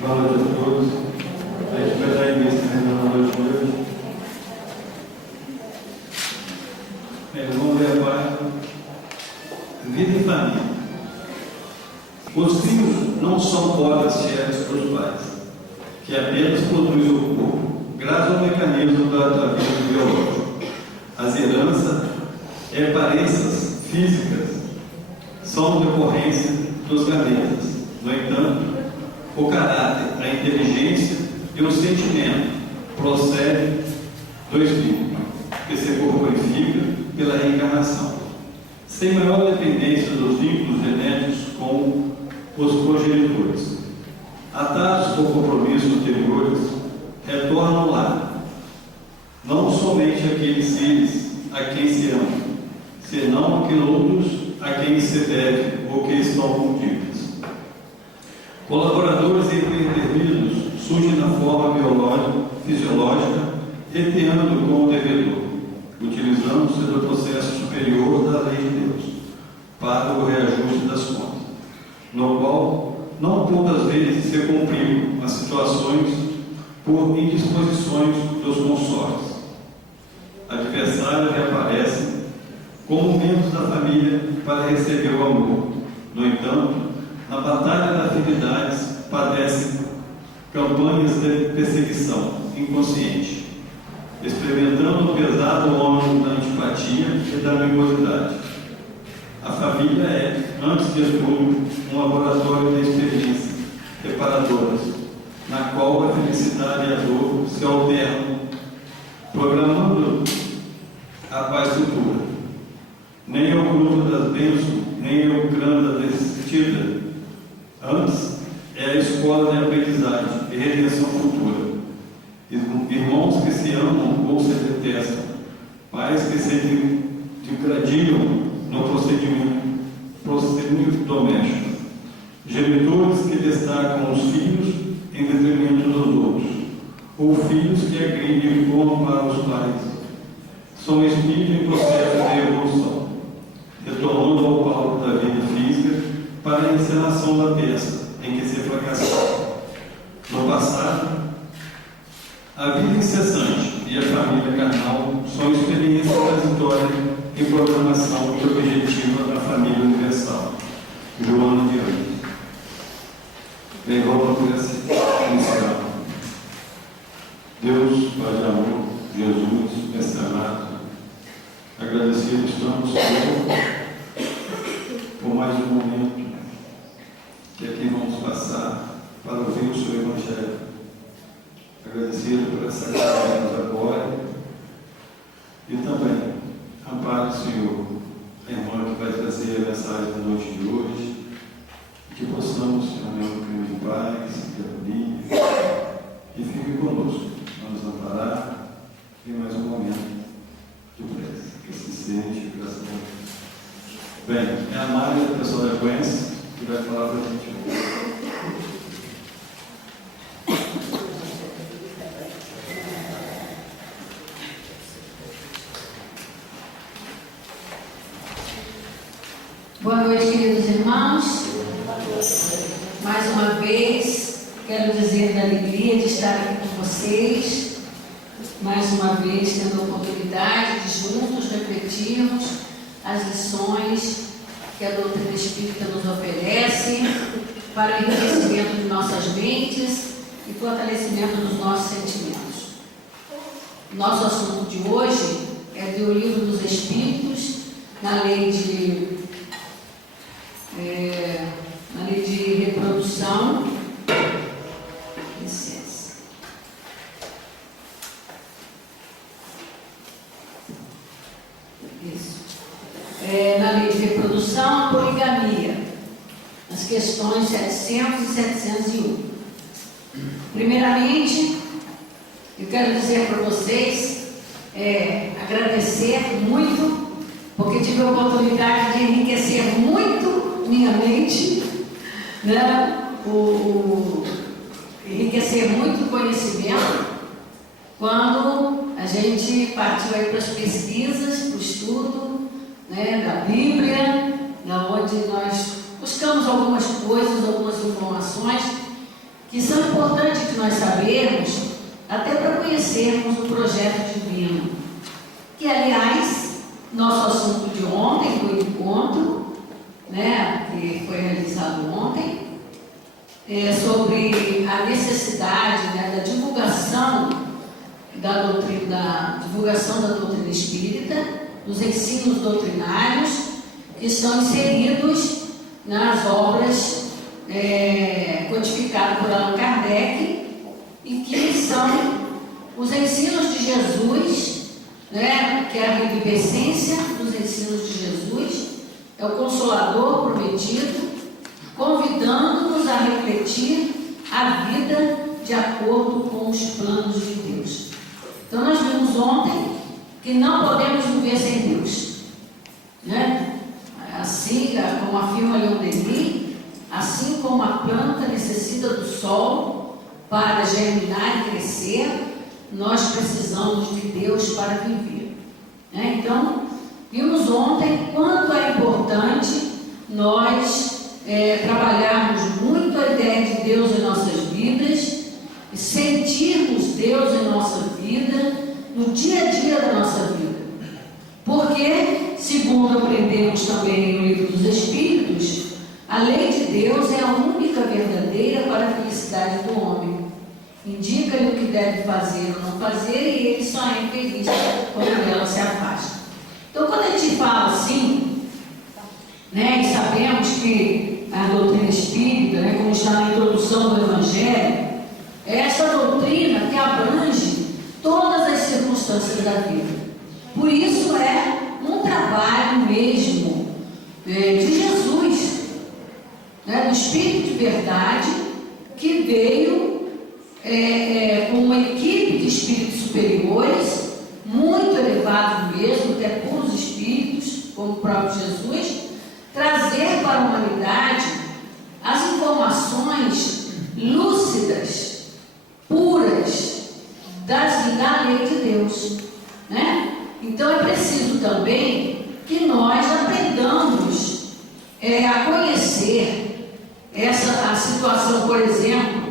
Boa noite a todos. A gente vai dar início na noite de hoje. Vamos ler a página Vida e Família. Os filhos não são podas cheias para os pais, que apenas produzem o corpo, graças ao mecanismo do atavismo biológico. As heranças e aparências físicas são decorrência dos gametas. No entanto, o caráter, a inteligência e o sentimento procedem do espírito, que se corporifica pela reencarnação, sem maior dependência dos vínculos genéticos com os progenitores. Atados por compromissos anteriores, retornam lá, não somente aqueles seres a quem se ama, senão aqueles a quem se deve ou que estão contínuos. Colaboradores impreteridos surgem na forma fisiológica, reteando com o devedor, utilizando-se do processo superior da lei de Deus para o reajuste das contas, no qual não poucas vezes se cumpriu as situações por indisposições dos consortes. Adversários reaparecem como membros da família para receber o amor. No entanto, na batalha das afinidades padecem campanhas de perseguição inconsciente, experimentando o pesado ônus da antipatia e da animosidade. A família é, antes de tudo, um laboratório de experiências reparadoras, na qual a felicidade e a dor se alternam, programando a paz futura. Nem é o grupo das bênçãos, nem é o crânio da desistida. Antes, é a escola de aprendizagem e redenção futura. Irmãos que se amam ou se detestam, pais que se degradiam no procedimento doméstico, genitores que destacam os filhos em detrimento dos outros, ou filhos que agridem como para os pais. São espíritos em processo de evolução, retornando ao palco da vida física para a encenação da peça em que se fracassou. No passado, a vida incessante e a família carnal são experiências transitórias em programação e objetiva da família universal. Joana de Anjos. Bem, vamos por esse inicial. Deus, Pai de amor, Jesus, Mestre amado, agradecidos estamos por mais um momento que aqui vamos passar para ouvir o seu Evangelho. Agradecido por essa graça que nos apoia e também amparo, Senhor, a irmã que vai trazer a mensagem da noite de hoje, que possamos, Senhor, meu caminho de paz, de harmonia, e fique conosco, vamos amparar em mais um momento de prece, que se sente, graças a Deus. Bem, é a Mária, a pessoa da conhece, que vai falar para a gente hoje. Boa noite, queridos irmãos. Mais uma vez, quero dizer da alegria de estar aqui com vocês. Mais uma vez, tendo a oportunidade de juntos refletirmos as lições que a doutrina espírita nos oferece para o enriquecimento de nossas mentes e fortalecimento dos nossos sentimentos. Nosso assunto de hoje é do Livro dos Espíritos, na lei de reprodução. Licença. Isso. Na lei de reprodução, poligamia, as questões 700 e 701. Primeiramente, eu quero dizer para vocês, agradecer muito, porque tive a oportunidade de enriquecer muito minha mente, né? Enriquecer muito o conhecimento quando a gente partiu aí para as pesquisas, para o estudo, né, da Bíblia, onde nós buscamos algumas coisas, algumas informações que são importante que nós sabermos, até para conhecermos o projeto divino, que, aliás, nosso assunto de ontem foi o encontro, né, que foi realizado ontem, sobre a necessidade, né, da divulgação da doutrina espírita, dos ensinos doutrinários que estão inseridos nas obras codificadas por Allan Kardec, e que são os ensinos de Jesus, né, que é a revivescência dos ensinos de Jesus, é o Consolador prometido, convidando-nos a refletir a vida de acordo com os planos de Deus. Então, nós vimos ontem que não podemos viver sem Deus, né? Assim como afirma Leon Denis, assim como a planta necessita do sol para germinar e crescer, nós precisamos de Deus para viver, né? Então, vimos ontem quanto é importante nós trabalharmos muito a ideia de Deus em nossas vidas, e sentirmos Deus em nossa vida, no dia a dia da nossa vida. Porque, segundo aprendemos também no Livro dos Espíritos, a lei de Deus é a única verdadeira para a felicidade do homem. Indica-lhe o que deve fazer ou não fazer, e ele só é infeliz quando dela se afasta. Então, quando a gente fala assim, né, e sabemos que a doutrina espírita, né, como está na introdução do Evangelho, é essa doutrina que abrange todas as circunstâncias da vida. Por isso é um trabalho mesmo de Jesus, né, do Espírito de Verdade, que veio com uma equipe de espíritos superiores, muito elevados mesmo, até puros espíritos, como o próprio Jesus, trazer para a humanidade as informações lúcidas, puras, da lei de Deus, né? Então é preciso também que nós aprendamos a conhecer a situação, por exemplo,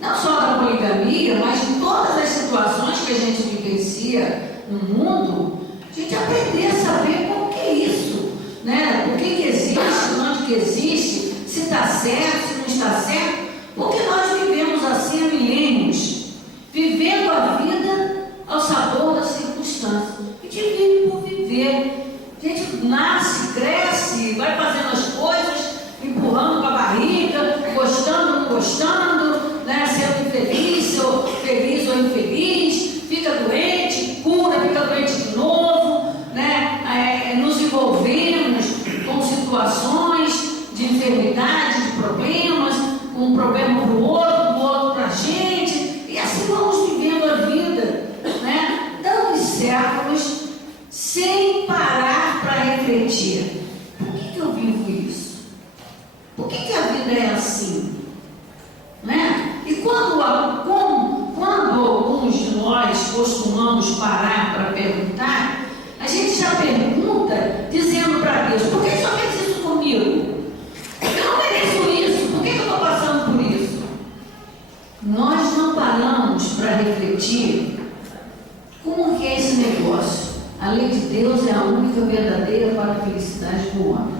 não só da poligamia, mas em todas as situações que a gente vivencia no mundo, a gente aprender a saber como que é isso, né? O que existe, onde que existe, se está certo, se não está certo, porque nós vivemos assim há milênios, vivendo a vida ao sabor das circunstâncias. A gente vive por viver, a gente nasce, cresce, vai fazendo as coisas, empurrando com a barriga, gostando ou não gostando, né? Sendo feliz ou infeliz, fica doente, cura, fica doente de novo, né? Nos envolvemos com situações de enfermidade, de problemas, um problema para o outro, do outro para a gente, e assim vamos vivendo a vida, né? Tantos séculos sem parar para refletir. Por que eu vivo isso? Por que a vida é assim? Né? E quando alguns de nós costumamos parar para perguntar, a gente já pergunta dizendo para Deus: por que o Senhor fez isso comigo? Eu não mereço isso, por que eu estou passando por isso? Nós não paramos para refletir como que é esse negócio. A lei de Deus é a única verdadeira para a felicidade do homem.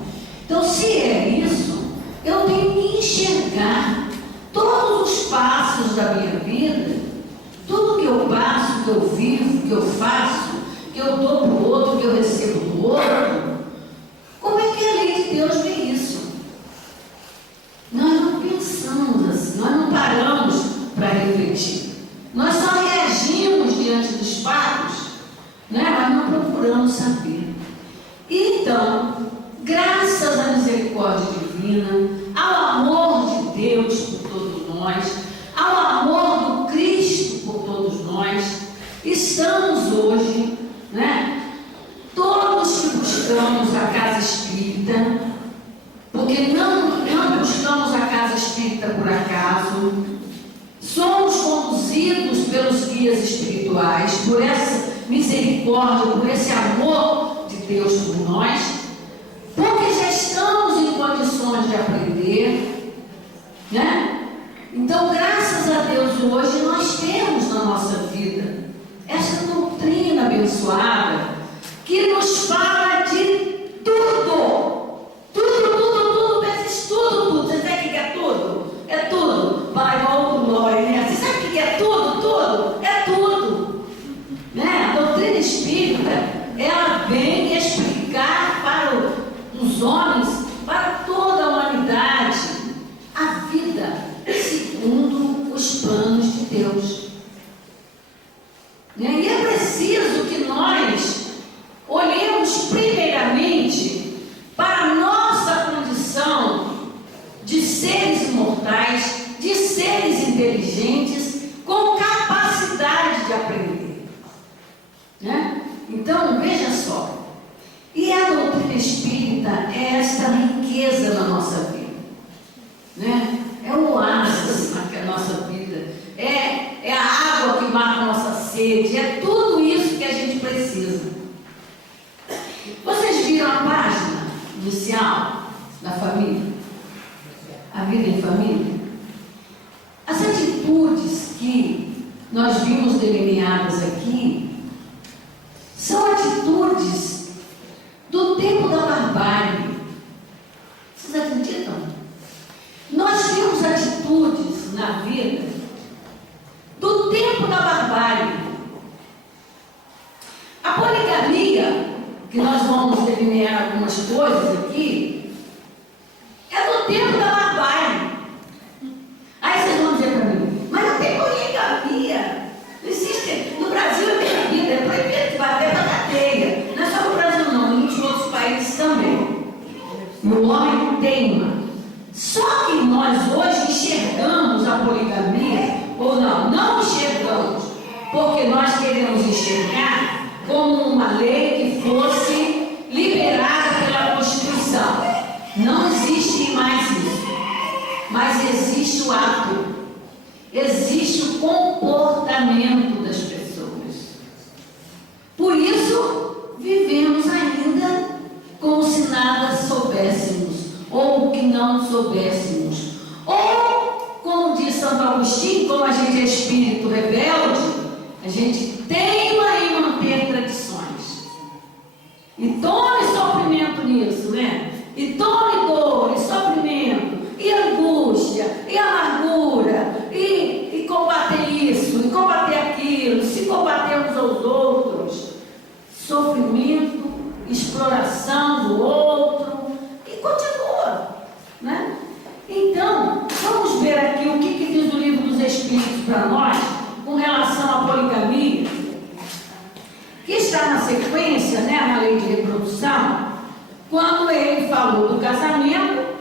Então, se é isso, eu tenho que enxergar todos os passos da minha vida, tudo que eu passo, que eu vivo, que eu faço, que eu dou para o outro, que eu recebo do outro. Como é que a lei de Deus vê isso? Nós não pensamos assim, nós não paramos para refletir. Nós só reagimos diante dos fatos, né? Mas não procuramos saber. Então, graças à misericórdia divina, ao amor de Deus por todos nós, ao amor do Cristo por todos nós, estamos hoje, né? Todos que buscamos a casa espírita, porque não buscamos a casa espírita por acaso, somos conduzidos pelos guias espirituais, por essa misericórdia, por esse amor de Deus por nós, porque já estamos em condições de aprender, né? Então, graças a Deus hoje nós temos na nossa vida essa doutrina abençoada que nos fala de tudo. Tudo, vezes tudo. Você sabe o que é tudo? É tudo. Vai igual o glória, né? Você sabe o que é tudo? É tudo. Né? A doutrina espírita, ela vem explicar para os homens, para toda a humanidade, a vida segundo os planos de Deus. E é preciso que nós olhemos primeiramente para a nossa condição de seres imortais, de seres inteligentes, com capacidade de aprender. Né? Então, veja só. E a doutrina espírita é esta riqueza na nossa vida. Né? É o oásis na nossa vida. É a água que mata a nossa sede. É tudo isso que a gente precisa. Vocês viram a página inicial da família? A vida em família? As atitudes que nós vimos delineadas aqui são atitudes do tempo da barbárie. Vocês acreditam? Nós temos atitudes na vida do tempo da barbárie. A poligamia, que nós vamos delinear algumas coisas aqui, é do tempo da barbárie. Aí vocês vão dizer para mim, mas não tem poligamia. Não existe. No Brasil é proibido, é proibido de bater para cadeia. Não é só no Brasil não, em muitos outros países também. E o homem teima. Só que nós hoje enxergamos a poligamia, ou não enxergamos, porque nós queremos enxergar como uma lei que fosse liberada pela Constituição. Não existe mais isso, mas existe o ato, existe o comportamento das pessoas. Por isso, vivemos ainda como se nada soubéssemos, ou que não soubéssemos. Ou, como diz Santo Agostinho, como a gente é espírito rebelde, a gente teima em manter tradições. E tome sofrimento nisso, né? E tome dor, e sofrimento, e angústia, e amargura, e combater isso, e combater aquilo, se combater uns aos outros. Sofrimento, exploração do outro, e continua, né? Então, vamos ver aqui o que diz o Livro dos Espíritos para nós com relação à poligamia, que está na sequência, né, na lei de reprodução, quando ele falou do casamento,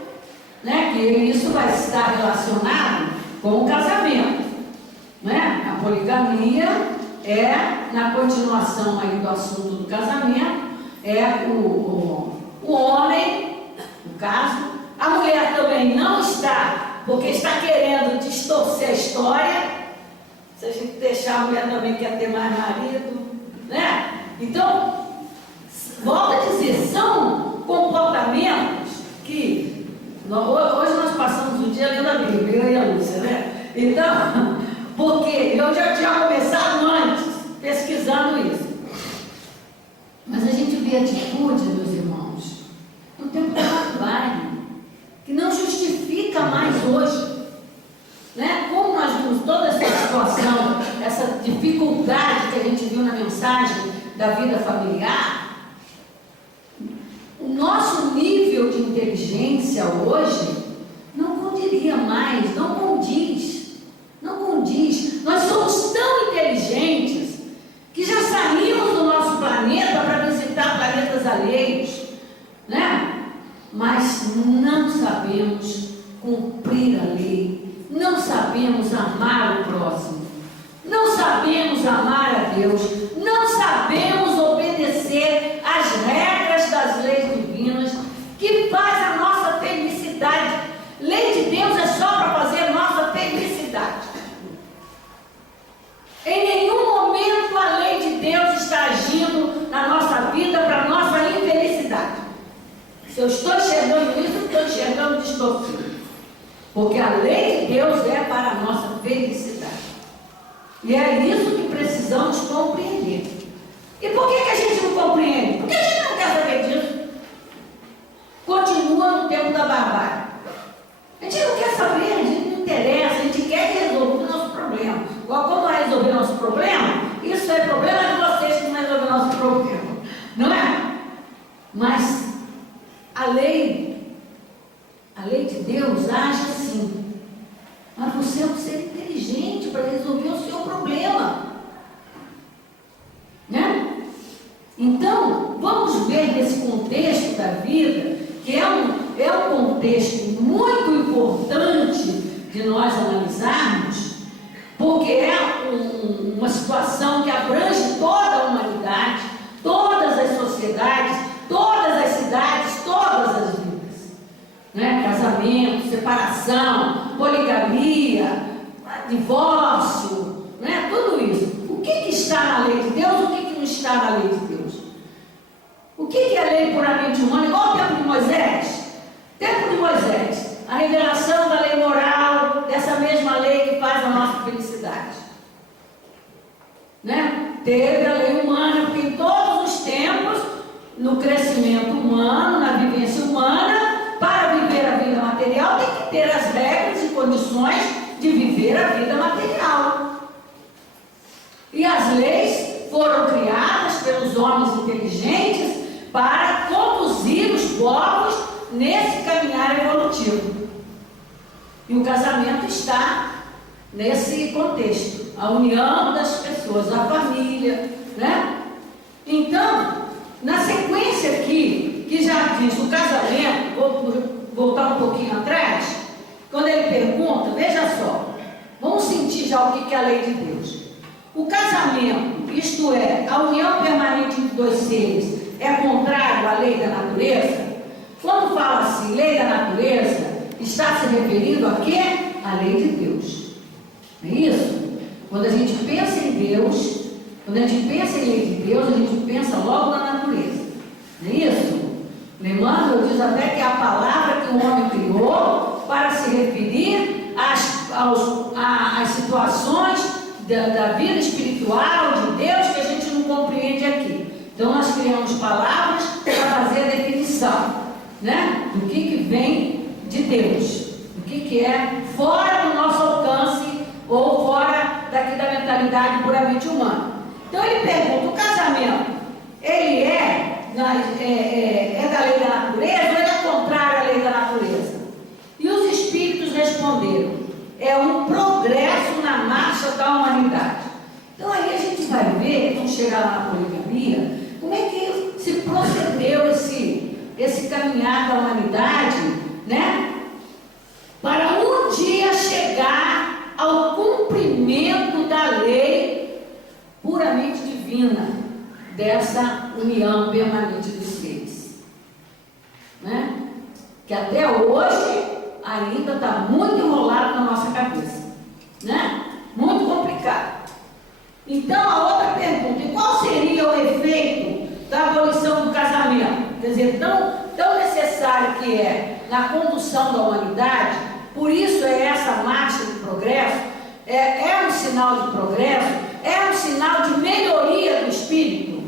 né, que isso vai estar relacionado com o casamento, né? A poligamia é, na continuação aí do assunto do casamento, é o homem, no caso, a mulher também não está, porque está querendo distorcer a história. Se a gente deixar, a mulher também quer ter mais marido, né? Então, volto a dizer, são comportamentos que hoje nós passamos o dia lendo a Bíblia, eu e a Lúcia, né? Então, porque eu já tinha começado antes pesquisando isso. Mas a gente vê atitude, meus irmãos, no tempo da barbárie, que não justifica mais hoje, né? Como nós vimos toda essa situação, essa dificuldade que a gente viu na mensagem da vida familiar, o nosso nível de inteligência hoje não condiria mais, não condiz. Nós somos tão inteligentes que já saímos do nosso planeta para visitar planetas alheios, né? Mas não sabemos cumprir a lei, não sabemos amar o próximo, não sabemos amar a Deus, não sabemos obedecer às regras das leis divinas que faz a nossa felicidade. Lei de Deus é só para fazer a nossa felicidade. Em nenhum momento a lei de Deus está agindo na nossa vida para a nossa infelicidade. Se eu estou enxergando isso, eu estou enxergando distorcido. Porque a lei de Deus é para a nossa felicidade. E é isso que precisamos compreender. E por que a gente não compreende? Porque a gente não quer saber disso. Continua no tempo da barbárie. A gente não quer saber, a gente não interessa, a gente quer resolver o nosso problema. Igual como vai resolver o nosso problema, isso é problema de vocês que não resolvem o nosso problema. Não é? Mas a lei de Deus age assim. Mas você é um ser inteligente para resolver o seu problema. Né? Então, vamos ver nesse contexto da vida, que é um contexto muito importante de nós analisarmos, porque é uma situação que abrange toda a humanidade, todas as sociedades, todas as cidades, todas as vidas. Né? Casamento, separação, poligamia, divórcio, né? Tudo isso. O que está na lei de Deus e o que não está na lei de Deus? O que é a lei puramente humana? Igual o tempo de Moisés. Tempo de Moisés. A revelação da lei moral, dessa mesma lei que faz a nossa felicidade. Né? Teve a lei humana, porque em todos os tempos, no crescimento humano, na vivência humana, para viver a vida material, tem que ter as regras e condições de viver a vida material. E as leis foram criadas pelos homens inteligentes para conduzir os povos nesse caminhar evolutivo. E o casamento está nesse contexto, a união das pessoas, a família, né? Então, na sequência aqui, que já diz o casamento, vou voltar um pouquinho atrás, quando ele pergunta, veja só, vamos sentir já o que é a lei de Deus. O casamento, isto é, a união permanente entre dois seres, é contrário à lei da natureza? Quando fala assim, lei da natureza, está se referindo a quê? A lei de Deus. Não é isso? Quando a gente pensa em Deus, quando a gente pensa em lei de Deus, a gente pensa logo na natureza. Não é isso? Emmanuel diz até que é a palavra que o homem criou para se referir às situações da vida espiritual de Deus que a gente não compreende aqui. Então nós criamos palavras para fazer a definição, né? Do que vem de Deus, do que é fora do nosso alcance ou fora daqui da mentalidade puramente humana. Então ele pergunta, o casamento, ele é da lei da natureza ou ele é contrário à lei da natureza? E os espíritos responderam, é um progresso na marcha da humanidade. Então aí a gente vai ver, vamos chegar lá na poligamia, como é que se procedeu esse caminhar da humanidade, né? Para um dia chegar ao cumprimento da lei puramente divina, dessa união permanente dos seres. Né? Que até hoje ainda está muito enrolado na nossa cabeça. Né? Muito complicado. Então, a outra pergunta, e qual seria o efeito da abolição do casamento? Quer dizer, tão necessário que é na condução da humanidade, por isso é essa marcha de progresso, é um sinal de progresso, é um sinal de melhoria do espírito.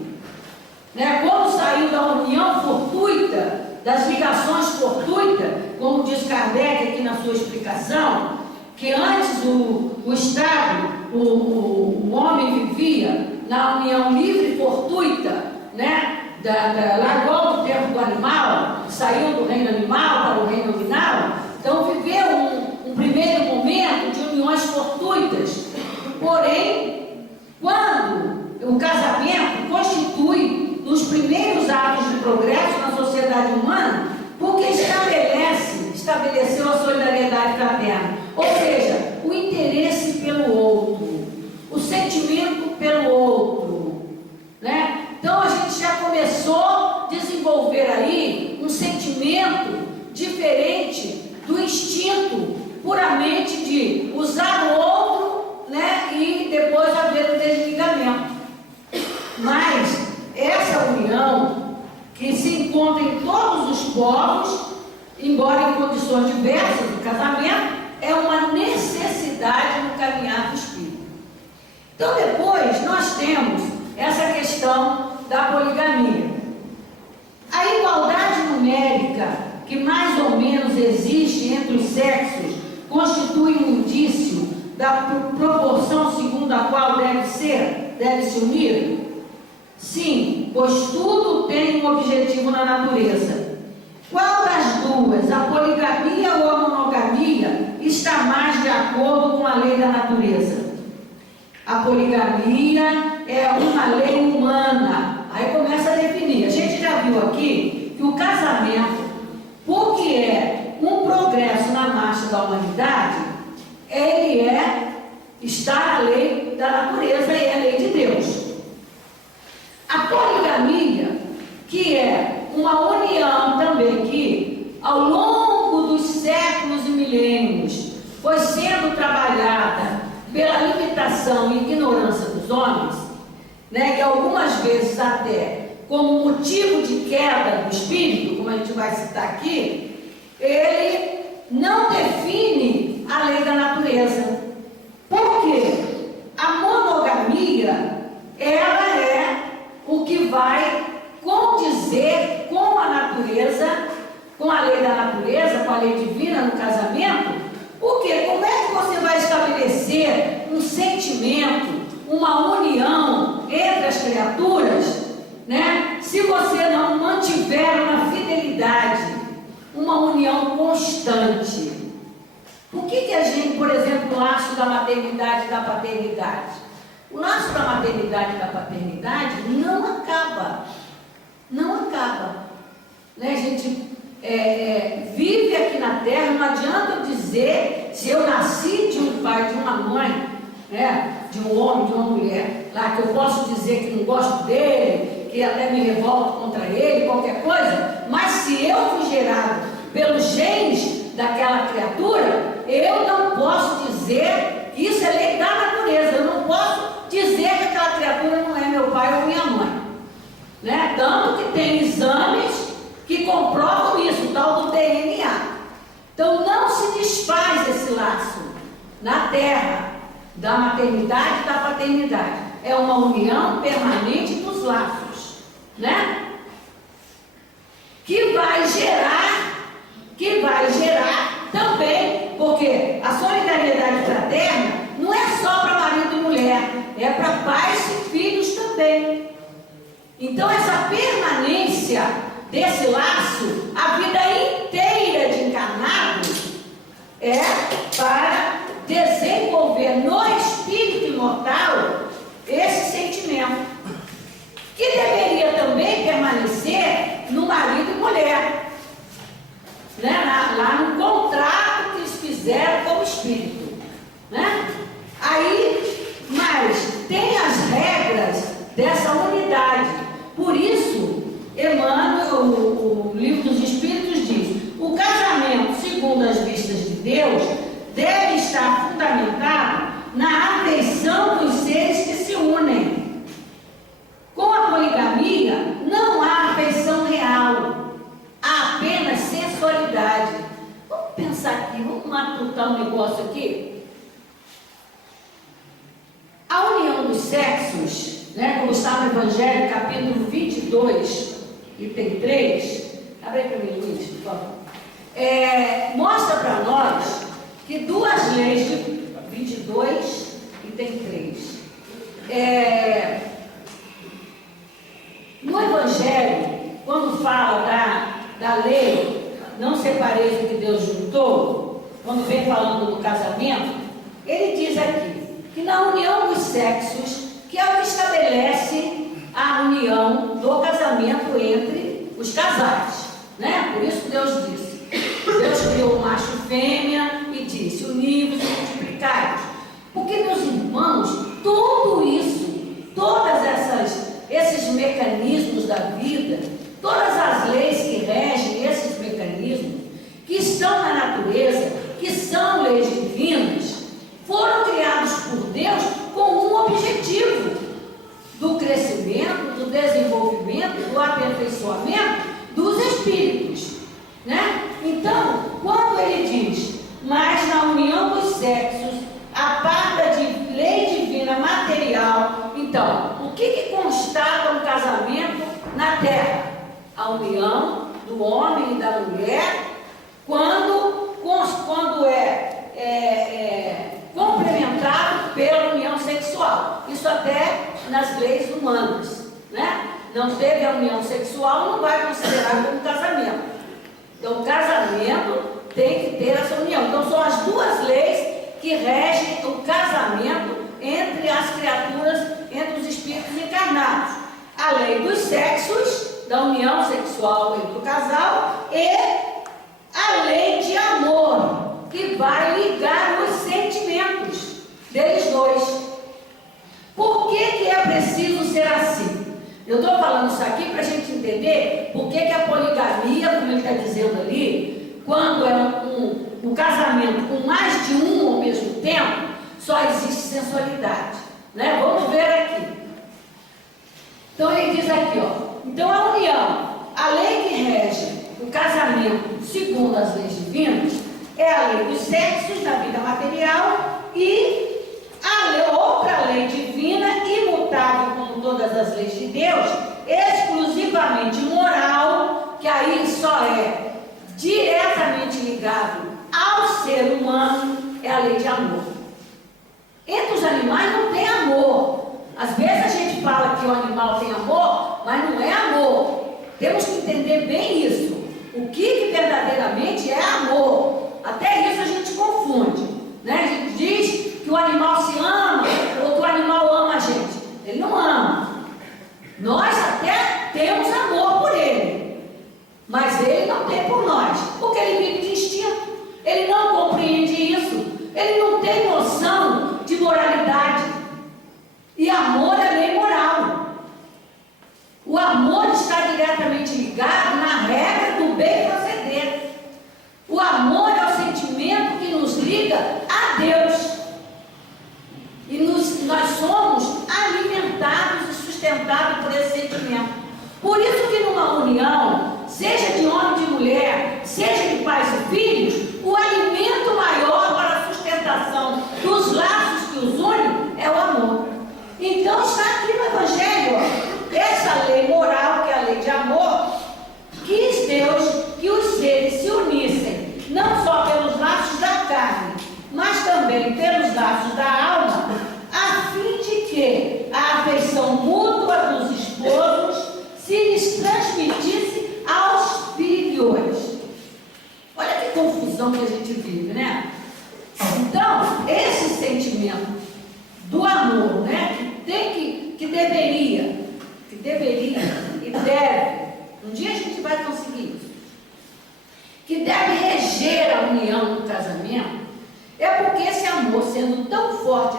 Né? Como saiu da união fortuita, das ligações fortuitas, como diz Kardec aqui na sua explicação, que antes o Estado, o homem vivia na união livre e fortuita, né? Lá igual do tempo do animal, saiu do reino animal para o reino nominal, então viveu um primeiro momento de uniões fortuitas. Porém, quando o casamento constitui os primeiros atos de progresso na sociedade humana, porque estabeleceu a solidariedade fraterna, ou seja, o interesse pelo outro, o sentimento pelo outro, né? Então a gente já começou a desenvolver aí um sentimento diferente do instinto puramente de usar o outro, né? E depois haver o desligamento. Mas essa união que se encontra em todos os povos, embora em condições diversas do casamento, é uma necessidade no caminhar do espírito. Então, depois, nós temos essa questão da poligamia. A igualdade numérica, que mais ou menos existe entre os sexos, constitui um indício da proporção segundo a qual deve se unir? Sim, pois tudo tem um objetivo na natureza. Qual das duas, a poligamia ou a monogamia, está mais de acordo com a lei da natureza? A poligamia é uma lei humana. Aí começa a definir. A gente já viu aqui que o casamento, porque é um progresso na marcha da humanidade, ele está na lei da natureza e é a lei de Deus. A poligamia, que é uma união também que, ao longo dos séculos e milênios, foi sendo trabalhada pela limitação e ignorância dos homens, né, que algumas vezes até como motivo de queda do espírito, como a gente vai citar aqui, ele não define a lei da natureza. Por quê? A monogamia, ela é o que vai condizer com a natureza, com a lei da natureza, com a lei divina no casamento. Porque como é que você vai estabelecer um sentimento, uma união entre as criaturas, né, se você não mantiver uma fidelidade, uma união constante? Por que a gente, por exemplo, o laço da maternidade e da paternidade? O laço da maternidade e da paternidade não acaba. Não acaba. Né? A gente vive aqui na Terra, não adianta eu dizer se eu nasci de um pai, de uma mãe, né? De um homem, de uma mulher, lá que eu posso dizer que não gosto dele, que até me revolto contra ele, qualquer coisa, mas se eu fui gerado pelos genes daquela criatura, eu não posso dizer que isso é lei da natureza, eu não posso dizer que aquela criatura não é meu pai ou minha mãe, né? Tanto que tem exames que comprovam isso, o tal do DNA. Então não se desfaz esse laço na Terra da maternidade e da paternidade. É uma união permanente dos laços, né? Que vai gerar também, porque a solidariedade fraterna não é só para marido e mulher, é para pais e filhos também. Então essa permanência desse laço, a vida inteira de encarnado, é para desenvolver no espírito imortal esse sentimento, que deveria também permanecer no marido e mulher, né? Lá no contrato que eles fizeram com o espírito, né? Aí, mas tem as regras dessa unidade. Por isso, Emmanuel, o Livro dos Espíritos diz: o casamento, segundo as vistas de Deus, deve estar fundamentado na afeição dos seres que se unem. Com a poligamia, não há afeição real, há apenas sensualidade. Vamos pensar aqui, vamos matutar um negócio aqui. A união dos sexos, né, como está no Evangelho, capítulo 22, item 3, abre aí para mim, Luiz, por favor. Mostra para nós que duas leis, de 22, item 3. No Evangelho, quando fala da lei, não separeis o que Deus juntou, quando vem falando do casamento, ele diz aqui, que na união dos sexos, que é o que estabelece a união do casamento entre os casais, né? Por isso Deus disse, Deus criou o macho e fêmea e disse, univos e multiplicai-vos. Porque, meus irmãos, tudo isso, esses mecanismos da vida, todas as leis que regem esses mecanismos, que estão na natureza, que são leis divinas, foram criados por Deus com um objetivo: do crescimento, do desenvolvimento, do aperfeiçoamento dos espíritos, né? Então, quando ele diz, mas que constata um casamento na terra? A união do homem e da mulher, quando é complementado pela união sexual. Isso até nas leis humanas, né? Não teve a união sexual, não vai considerar como casamento. Então, o casamento tem que ter essa união. Então, são as duas leis que regem o casamento entre as criaturas, entre os espíritos encarnados. A lei dos sexos, da união sexual entre o casal, e a lei de amor, que vai ligar os sentimentos deles dois. Por que é preciso ser assim? Eu estou falando isso aqui para a gente entender por que a poligamia, como ele está dizendo ali, quando é um casamento com mais de um ao mesmo tempo, só existe sensualidade, né? Vamos ver aqui. Então ele diz aqui, ó, então a união, a lei que rege o casamento segundo as leis divinas, é a lei dos sexos na vida material e outra lei divina, imutável como todas as leis de Deus, exclusivamente moral, que aí só é diretamente ligado ao ser humano, é a lei de amor. Entre os animais não tem amor. Às vezes a gente fala que o animal tem amor, mas não é amor. Temos que entender bem isso. O que verdadeiramente é amor. Até isso a gente confunde, né? A gente diz que o animal se ama ou que o animal ama a gente. Ele não ama. Nós até temos amor por ele, mas ele não tem por nós, porque ele vive de instinto. Ele não compreende isso. Ele não tem noção de moralidade. E amor é lei moral. O amor está diretamente ligado na regra do bem proceder. O amor é o sentimento que nos liga a Deus. E nós somos alimentados e sustentados por esse sentimento. Por isso que numa união, seja de homem e de mulher, seja de pais e filhos, o alimento maior para a sustentação dos laços que os unem é o amor. Então está aqui no Evangelho, ó, essa lei moral, que é a lei de amor, quis Deus que os seres se unissem, não só pelos laços da carne, mas também pelos laços da alma, a fim de que a afeição mútua dos esposos se lhes transmitisse aos filhos. Olha que confusão que a gente vive, né? Então, esse sentimento do amor, né? Que deveria e deve, um dia a gente vai conseguir isso, que deve reger a união do casamento, é porque esse amor, sendo tão forte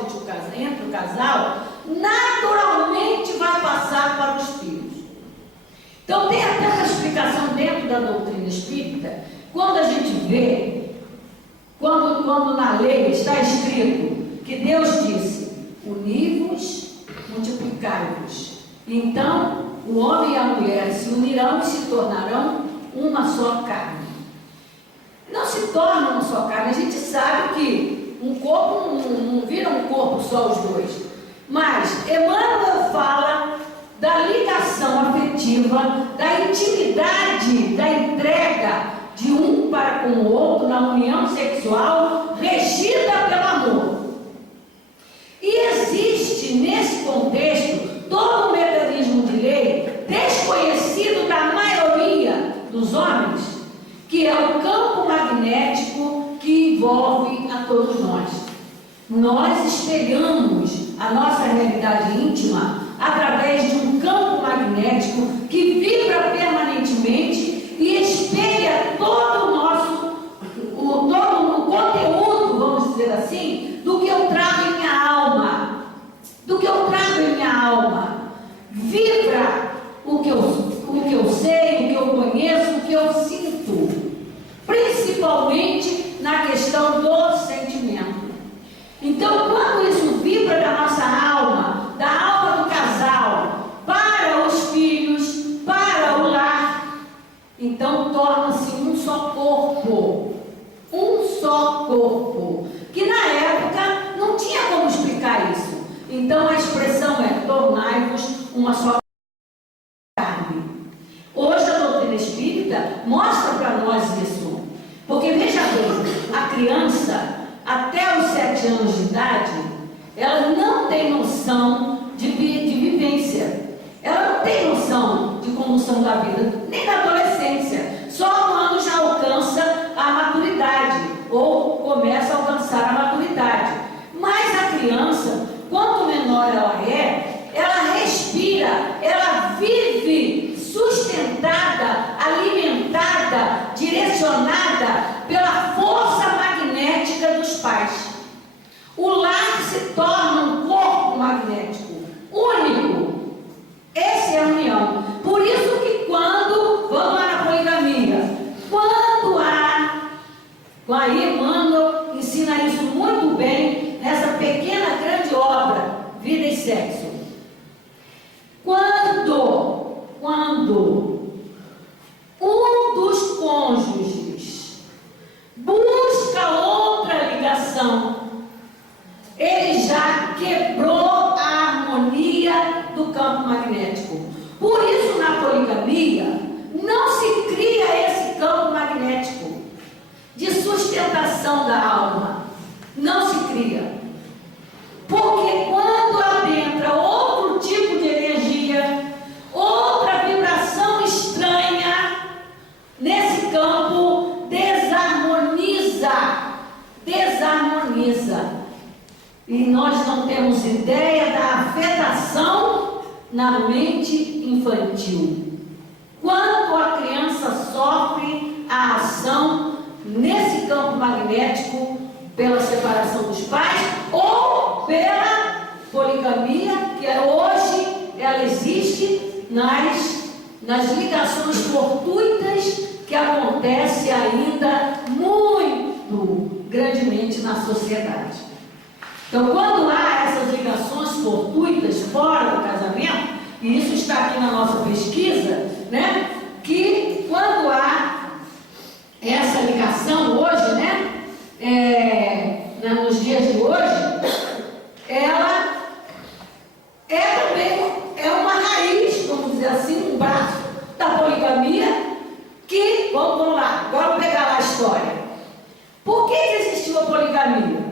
entre o casal, naturalmente vai passar para os filhos. Então tem até uma explicação dentro da doutrina espírita, quando a gente vê, quando na lei está escrito que Deus disse, uni-vos, multiplicai-vos. Então, o homem e a mulher se unirão e se tornarão uma só carne. Não se torna uma só carne. A gente sabe que um corpo não vira um corpo só os dois. Mas Emmanuel fala da ligação afetiva, da intimidade, da entrega de um para com o outro na união sexual regida pelo amor. E existe nesse contexto todo um mecanismo de lei desconhecido da maioria dos homens, que é o campo magnético que envolve a todos nós. Nós espelhamos a nossa realidade íntima através de um campo magnético que vibra permanentemente e espelha todo o conteúdo, vamos dizer assim, do que eu trago em minha alma. Vibra o que eu sei, o que eu conheço, o que eu sinto, principalmente na questão do sentimento. Então, quando isso vibra da nossa alma, da alma do casal, para os filhos, para o lar, então torna-se um só corpo, que na época não tinha como explicar isso. Então a expressão é tornai-vos uma só carne. Hoje a doutrina espírita mostra para nós isso. Porque, veja bem, a criança, até os 7 anos de idade, ela não tem noção de vivência. Ela não tem noção de condução da vida, nem na adolescência. Só quando já alcança a maturidade, ou começa a alcançar a maturidade. Mas a criança, quanto menor ela respira, ela vive sustentada, alimentada, direcionada pela força magnética dos pais. O lar se torna um corpo magnético único. Essa é a união. Por isso que vamos lá na poligamia, aí Emmanuel ensina isso muito bem nessa pequena grande obra, Vida e Sexo. Quando um dos cônjuges busca outra ligação, ele já quebrou a harmonia do campo magnético. Por isso, na poligamia, não se cria esse campo magnético de sustentação da alma. Não se cria. Porque quando adentra outro tipo de energia, outra vibração estranha, nesse campo desarmoniza. E nós não temos ideia da afetação na mente infantil. Quando a criança sofre a ação nesse campo magnético pela separação dos pais ou pela poligamia, que hoje ela existe nas ligações fortuitas que acontece ainda muito grandemente na sociedade. Então, quando há essas ligações fortuitas fora do casamento, e isso está aqui na nossa pesquisa, né? Que quando há essa ligação hoje, nos dias de hoje, ela também é uma raiz, vamos dizer assim, um braço da poligamia, que, vamos lá, agora vamos pegar lá a história. Por que existiu a poligamia?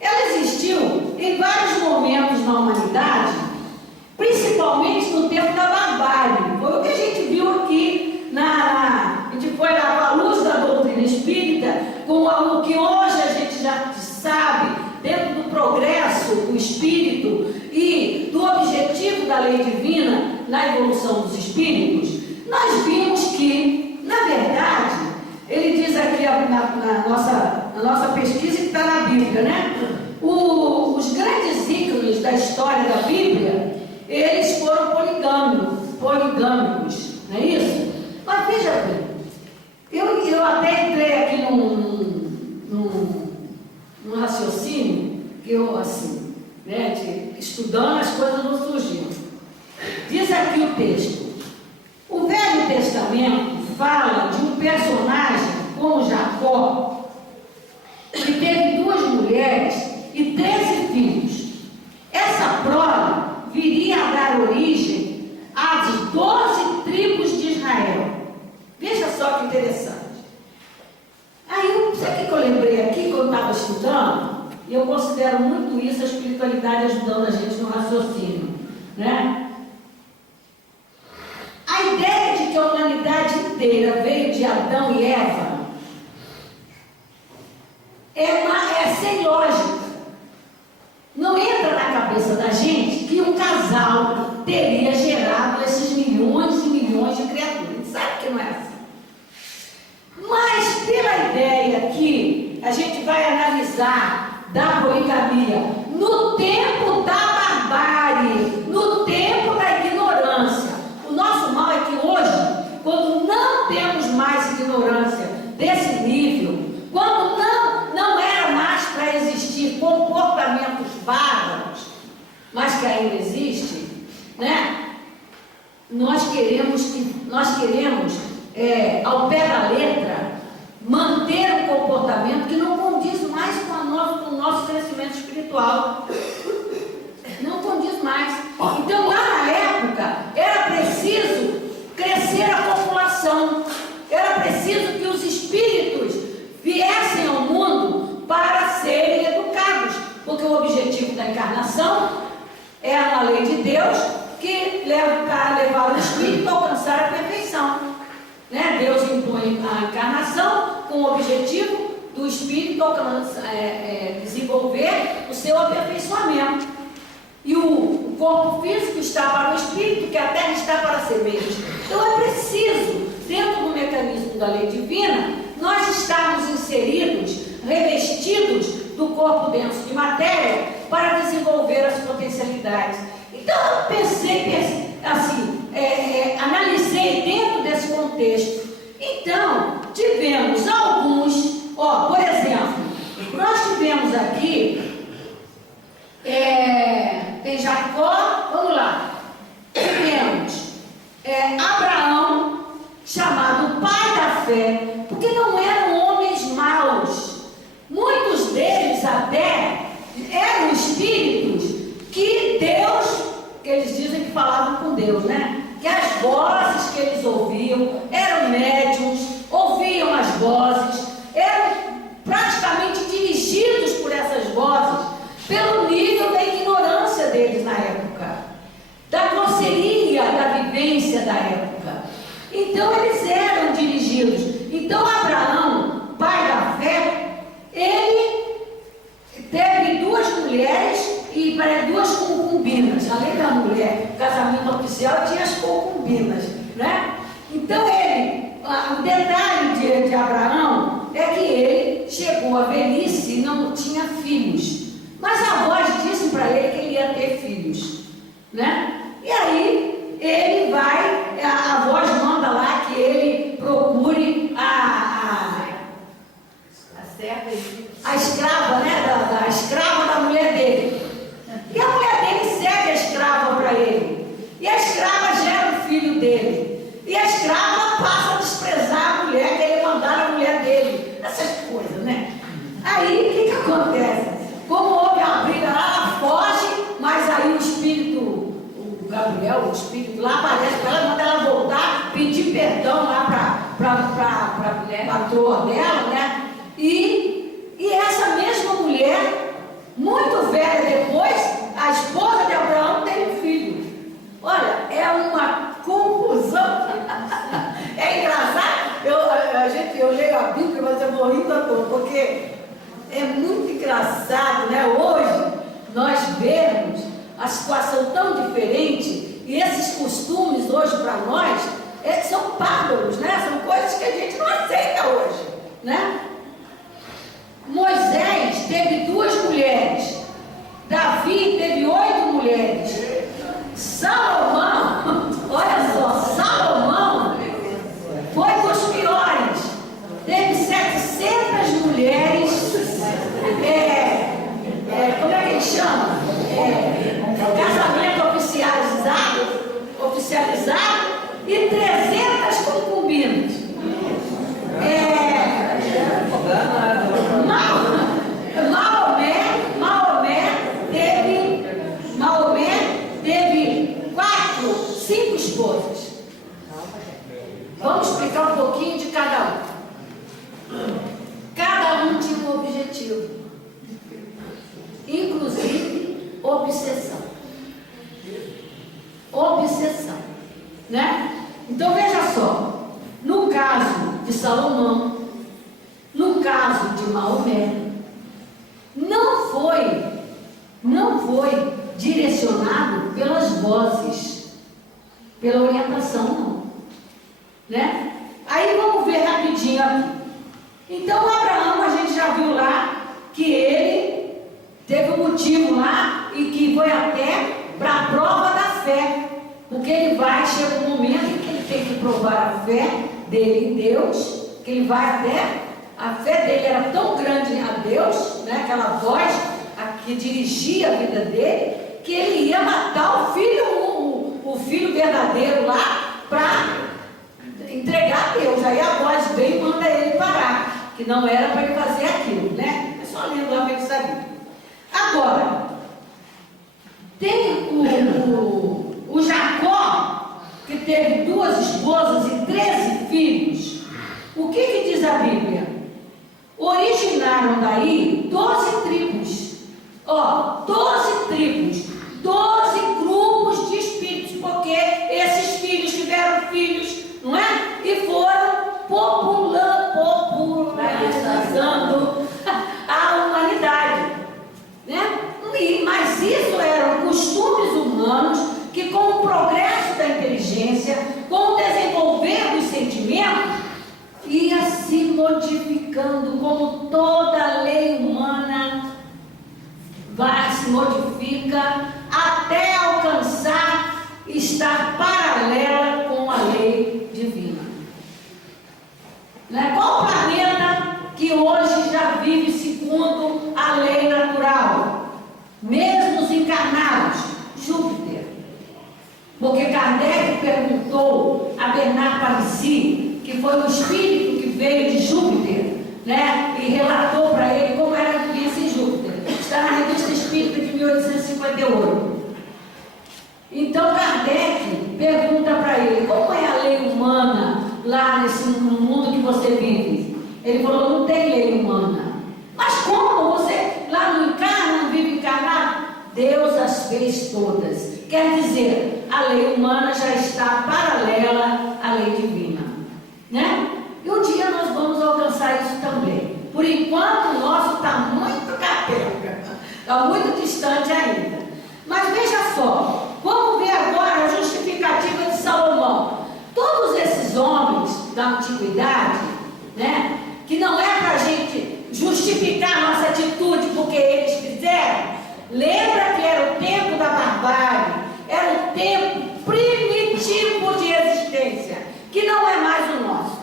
Ela existiu em vários momentos na humanidade, principalmente no tempo da barbárie. Foi o que a gente viu aqui, a gente foi lá com a luz da doutrina espírita, com algo que hoje a gente já sabe, dentro do progresso do espírito e do objetivo da lei divina na evolução dos espíritos. Nós vimos que, na verdade, ele diz aqui na nossa pesquisa que está na Bíblia, né? Os grandes ícones da história da Bíblia, eles foram poligâmicos, não é isso? Mas veja bem, eu até entrei aqui num raciocínio que eu, assim, estudando, as coisas não surgiam. Diz aqui o texto: o Velho Testamento fala de um personagem como Jacó, que teve 2 mulheres e 13 filhos. Essa prole viria a dar origem às 12 tribos de Israel. Veja só que interessante. Aí, sabe o que eu lembrei aqui quando eu estava estudando? E eu considero muito isso, a espiritualidade ajudando a gente no raciocínio, né? A ideia de que a humanidade inteira veio de Adão e Eva é sem lógica. Não entra na cabeça da gente que um casal teria gerado esses milhões e milhões de criaturas. A gente sabe que não é assim. Mas pela ideia que a gente vai analisar da poligamia no tempo da barbárie, no tempo da ignorância. O nosso mal é que hoje, quando não temos mais ignorância desse nível, quando não era mais para existir comportamentos bárbaros, mas que ainda existe, né? Nós queremos, ao pé da letra, manter um comportamento que não condiz mais com o nosso crescimento espiritual. Não condiz mais. Então, lá na época, Porque o objetivo da encarnação é a lei de Deus que leva para levar o espírito a alcançar a perfeição. Né? Deus impõe a encarnação com o objetivo do espírito desenvolver o seu aperfeiçoamento. E o corpo físico está para o espírito, que a terra está para a semente. Então é preciso, dentro do mecanismo da lei divina, nós estarmos inseridos, revestidos do corpo denso de matéria para desenvolver as potencialidades. Então eu pensei assim, analisei dentro desse contexto. Então, tivemos alguns, por exemplo, nós tivemos aqui, tem Jacó, vamos lá, tivemos Abraão, chamado pai da fé, porque não eram homens maus, muitos deles até eram espíritos que Deus, que eles dizem que falavam com Deus, né? Que as vozes que eles ouviam eram médiuns, ouviam as vozes, eram praticamente dirigidos por essas vozes, pelo nível da ignorância deles na época, da grosseria da vivência da época. Então eles eram dirigidos. Então Abraão, pai da fé, ele teve 2 mulheres e duas concubinas. Além da mulher, o casamento oficial tinha as concubinas, né? Então o detalhe de Abraão é que ele chegou à velhice e não tinha filhos. Mas a voz disse para ele que ele ia ter filhos, né? E aí ele vai, a voz manda lá que ele procure a escrava, né? Da escrava da mulher dele. E a mulher dele cede a escrava para ele. E a escrava gera o filho dele. E a escrava passa a desprezar a mulher que ele mandar a mulher dele. Essas coisas, né? Aí o que acontece? Como houve a briga lá, ela foge, mas aí o espírito, o Gabriel, o espírito lá aparece para ela, manda ela voltar, pedir perdão lá para a patroa dela, né? E essa mesma mulher, muito velha depois, a esposa de Abraão tem um filho. Olha, é uma confusão. É engraçado. Eu leio a Bíblia, mas eu vou rindo à toa, porque é muito engraçado, né? Hoje nós vemos a situação tão diferente e esses costumes hoje para nós são bárbaros, né? São coisas que a gente não aceita hoje, né? Moisés teve 2 mulheres, Davi teve 8 mulheres, Salomão, olha só, Salomão foi dos piores, teve 700 mulheres, como é que ele chama? Casamento oficializado e 300 concubinas. Maomé teve 5 esposas. Vamos explicar um pouquinho de cada um. Cada um tinha um objetivo, inclusive obsessão, né? Então veja só, no caso de Salomão, no caso de Maomé, não foi direcionado pelas vozes, pela orientação, não, né? Aí vamos ver rapidinho aqui. Então Abraão, a gente já viu lá que ele teve um motivo lá e que foi até para a prova da fé, porque chega um momento em que ele tem que provar a fé dele em Deus, que ele vai até, a fé dele era tão grande a Deus, né, aquela voz que dirigia a vida dele, que ele ia matar o filho verdadeiro lá para entregar a Deus. Aí a voz vem e manda ele parar, que não era para ele fazer aquilo, né? É só lendo lá para ele saber. Agora, tem o Jacó, que teve 2 esposas e 13 filhos. O que diz a Bíblia? Originaram daí 12 tribos. Ó, 12 tribos, 12 grupos de espíritos, porque esses filhos tiveram filhos, não é? E foram popularizando a humanidade, né? Mas isso eram costumes humanos que, com o progresso da inteligência, com o desenvolver dos sentimentos, ia se modificando, como toda lei humana se modifica até alcançar, estar paralela com a lei divina. Né? Qual planeta que hoje já vive segundo a lei natural? Mesmo os encarnados? Júpiter. Porque Kardec perguntou a Bernard Palissy, que foi o espírito que veio de Júpiter, né? E relatou para ele como era a vivência em Júpiter. Está na Revista Espírita de 1858. Então Kardec pergunta para ele: como é a lei humana lá no mundo que você vive? Ele falou: não tem lei humana. Mas como? Você lá não encarna, não vive encarnado? Deus as fez todas. Quer dizer, a lei humana já está paralela à lei divina, né? E um dia nós vamos alcançar isso também. Por enquanto, o nosso está muito capenga, está muito distante ainda. Mas veja só, vamos ver agora a justificativa de Salomão. Todos esses homens da antiguidade, né, que não é para a gente justificar a nossa atitude porque eles fizeram. Lembra que era o tempo da barbárie, era o tempo primitivo de existência, que não é mais o nosso.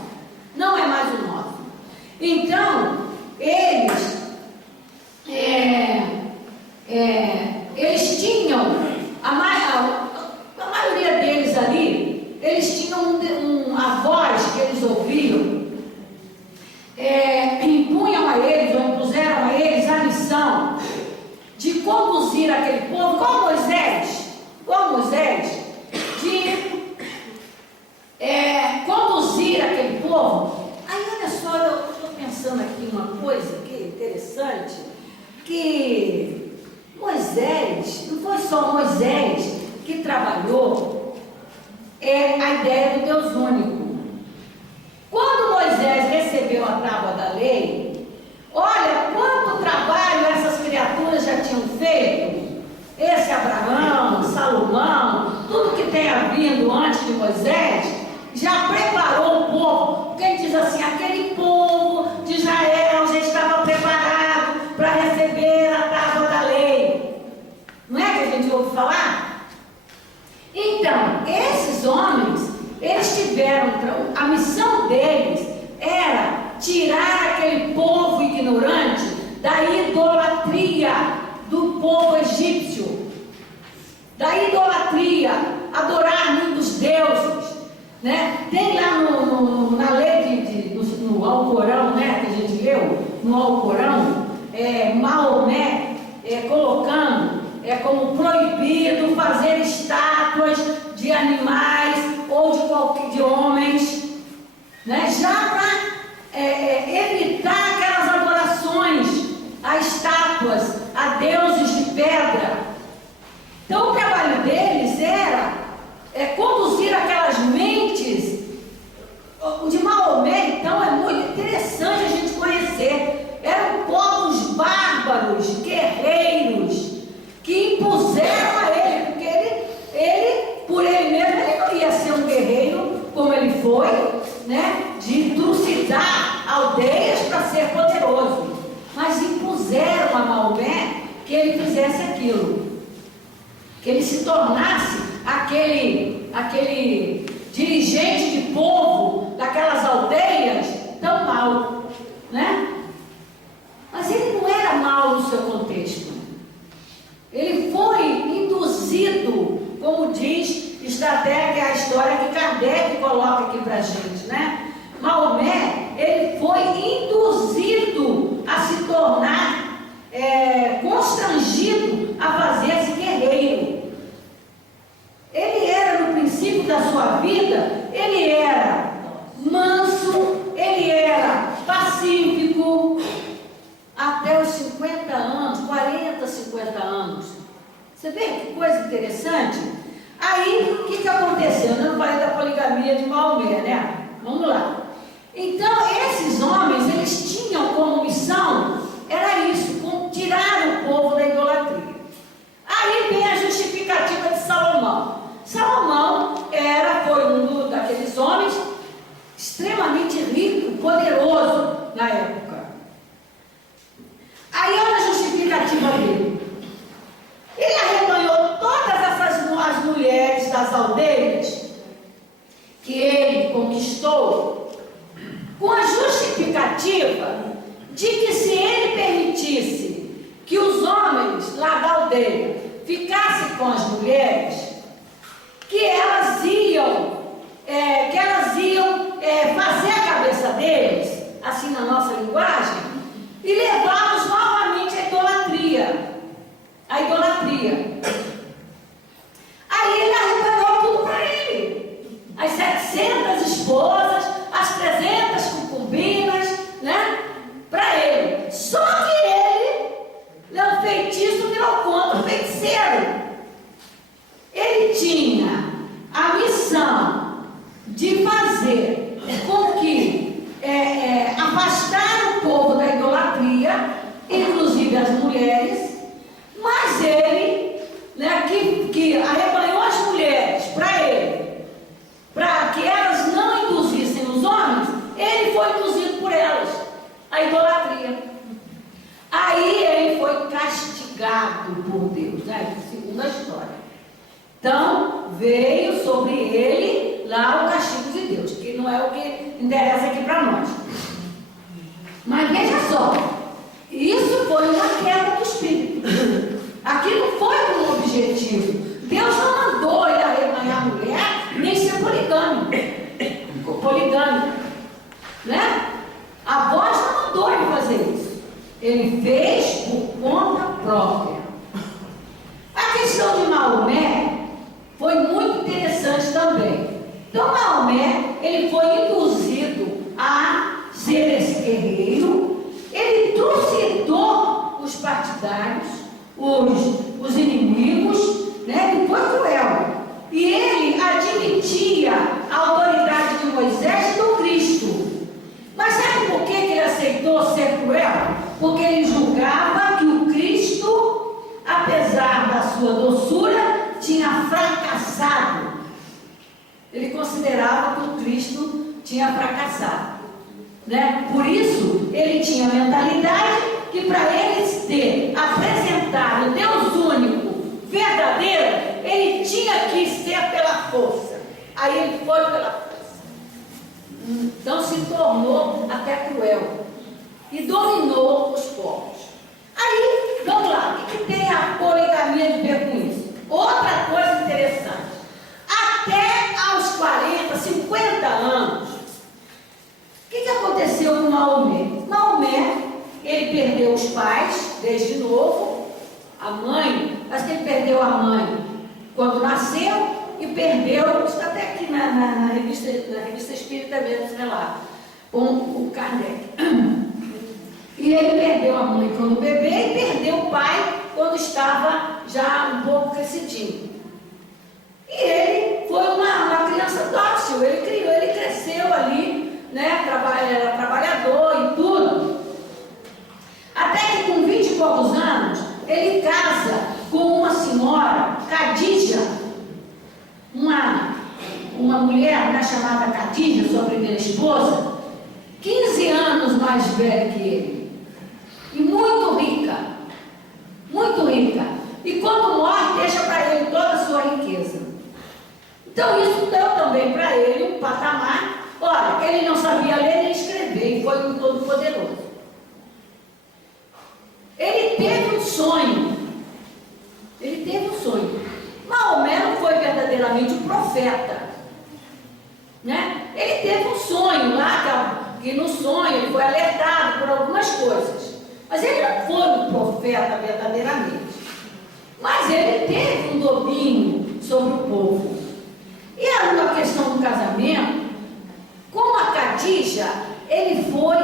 Não é mais o nosso. Então, eles tinham, a maioria deles ali, eles tinham a voz que eles ouviam, impunham a eles, ou impuseram a eles a missão de conduzir aquele povo, como Moisés, de conduzir aquele povo. Aí olha só, eu estou pensando aqui uma coisa que é interessante, que Moisés, não foi só Moisés que trabalhou a ideia do Deus único. Quando Moisés recebeu a tábua da lei, olha quanto trabalho essas criaturas já tinham feito. Esse Abraão, Salomão, tudo que tenha vindo antes de Moisés, já preparou o povo. Quem diz assim, aquele povo de Israel já estava preparado para receber a tábua da lei. Não é que a gente ouve falar? Então, esses homens, eles tiveram, a missão deles era tirar aquele povo ignorante da idolatria do povo egípcio, da idolatria, adorar muitos deuses, né? Tem lá na lei no Alcorão, né, que a gente leu, no Alcorão, Maomé colocando como proibido fazer estátuas de animais ou de homens, né? Já para evitar aquelas adorações a estátuas, a deuses de pedra. Então o trabalho deles era conduzir aquelas mentes. O de Maomé, então, é muito interessante a gente conhecer. Eram povos bárbaros, guerreiros, que impuseram a ele, porque ele por ele mesmo, ele não ia ser um guerreiro como ele foi, né, de trucidar aldeias para ser poderoso, mas impuseram a Maomé que ele fizesse aquilo, que ele se tornasse aquele dirigente de povo daquelas aldeias tão mal, né? Mas ele não era mal no seu contexto. Ele foi induzido, como diz, está até a história que Kardec coloca aqui para a gente, né? Maomé, ele foi induzido a se tornar constrangido a fazer-se guerreiro. Ele era, no princípio da sua vida, ele era manso, ele era pacífico, até os 50 anos, 40, 50 Você vê que coisa interessante? Aí, o que aconteceu? Eu não falei da poligamia de Maomé, né? Vamos lá. Então, esses homens, eles tinham como missão, era isso, tirar o povo da idolatria. Aí vem a justificativa de Salomão. Salomão foi um daqueles homens extremamente rico, poderoso na época. Aí olha a justificativa dele. Ele arrebanhou todas as mulheres das aldeias que ele conquistou com a justificativa de que se ele permitisse que os homens lá da aldeia ficassem com as mulheres, que elas iam fazer a cabeça deles, assim na nossa linguagem, e levá-los novamente à idolatria. A idolatria. Aí ele arrebanhou tudo para ele. As 700 esposas, as 300 concubinas, né? Para ele. Só que ele, o feitiço virou contra o feiticeiro. Ele tinha a missão de fazer com que afastar o povo da idolatria, inclusive as mulheres, mas ele, né, que arrebanhou as mulheres para ele, para que elas não induzissem os homens, ele foi induzido por elas, a idolatria. Aí ele foi castigado por Deus, né, segundo a história. Então, veio sobre ele lá o castigo de Deus, que não é o que interessa aqui para nós. Mas veja só, isso foi uma queda do espírito. Aquilo foi com um objetivo. Deus não mandou ele arrebanhar a mulher, nem ser poligâmico. Poligâmico. Né? A voz não mandou ele fazer isso. Ele fez por conta própria. A questão de Maomé foi muito interessante também. Então Maomé, ele foi induzido a ser esse guerreiro. Ele trucidou os partidários, os inimigos, né? Ele foi cruel. E ele admitia a autoridade de Moisés e do Cristo. Mas sabe por que ele aceitou ser cruel? Porque ele julgava que o Cristo, apesar da sua doçura, tinha fracassado. Ele considerava que o Cristo tinha fracassado, né? Por isso, ele tinha a mentalidade que para ele ter apresentado o Deus único, verdadeiro, ele tinha que ser pela força. Aí ele foi pela força. Então se tornou até cruel e dominou os povos. Aí, vamos lá, o que tem a poligamia de ver com isso? Outra coisa interessante. Até aos 40, 50 anos, o que aconteceu com Maomé? Maomé, ele perdeu os pais desde novo, a mãe, acho que ele perdeu a mãe quando nasceu e perdeu, está até aqui na revista Espírita mesmo, sei lá, com o Kardec. E ele perdeu a mãe quando bebê e perdeu o pai quando estava já um pouco crescidinho. E ele foi uma criança dócil, ele cresceu ali, né, era trabalhador e tudo. Até que com 20 e poucos anos, ele casa com uma senhora, Khadija, uma mulher, né, chamada Khadija, sua primeira esposa, 15 anos mais velha que ele. E muito rica. Muito rica. E quando morre, deixa para ele toda a sua riqueza. Então isso deu também para ele um patamar. Olha, ele não sabia ler nem escrever e foi um todo-poderoso. Ele teve um sonho. Ele teve um sonho. Maomé não foi verdadeiramente um profeta, né? Ele teve um sonho lá, que no sonho ele foi alertado por algumas coisas. Mas ele não foi um profeta verdadeiramente. Mas ele teve um domínio sobre o povo. E a questão do casamento, como a Khadija, ele foi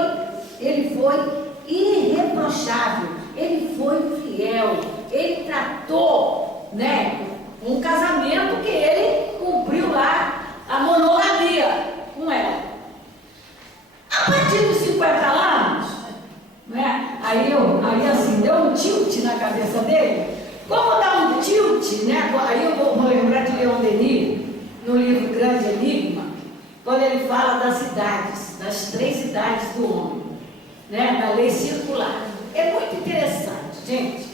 irreprochável, ele foi fiel, ele tratou quando ele fala das idades, das 3 idades do homem, né? Da lei circular. É muito interessante, gente.